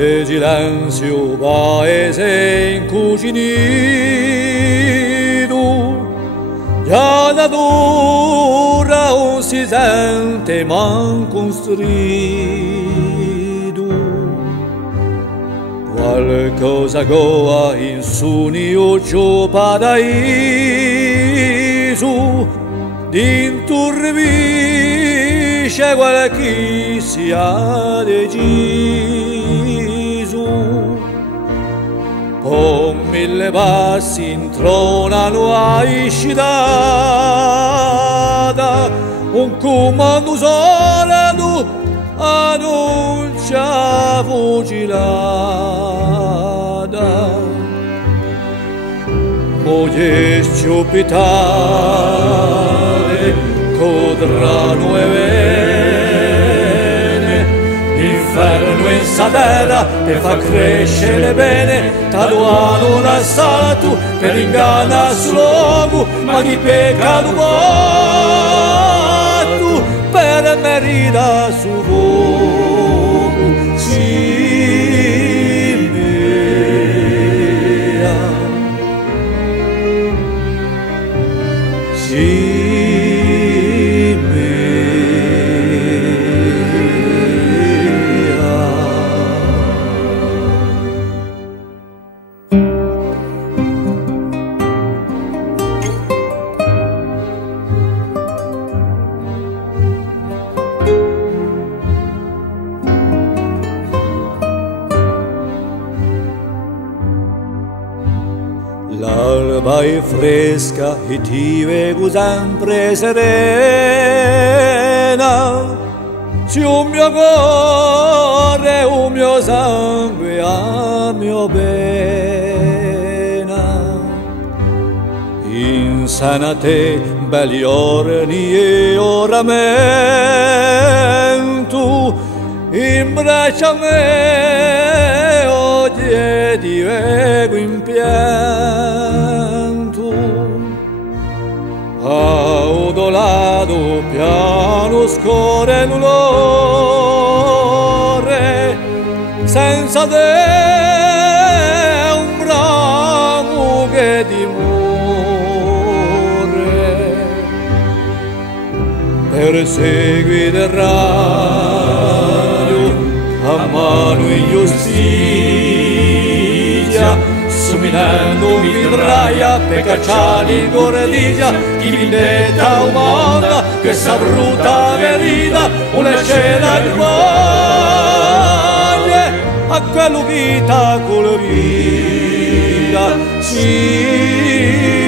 notte silenzio paese incucinito, già da dura non si sente manco un strido. Qualcosa goa in su nio paraiso, d'inturvisce qualche sia deciso. Con mille passi intronano a iscidata, un comando solido annuncia fucilata. Moglie sciupitare codrano e bene, l'inferno in satera che fa crescere bene, taluano l'assalto per inganna sull'uomo, ma chi pecca l'uomo per merita su uomo. Sì, l'alba è fresca e ti vedo sempre serena, se un mio cuore, un mio sangue, a mio pena. Insana te, belli orni e oramento, imbraccia me, oggi e ti vedo in pianto. Audolato piano scorre l'olore, senza te un bramo che dimore. Persegui del raggio a mano in giustizia, sominando mitraia per cacciare in cordiglia chi vendetta umana, questa brutta verità, una scena di guaglie a quello che t'ha colpita. Sì.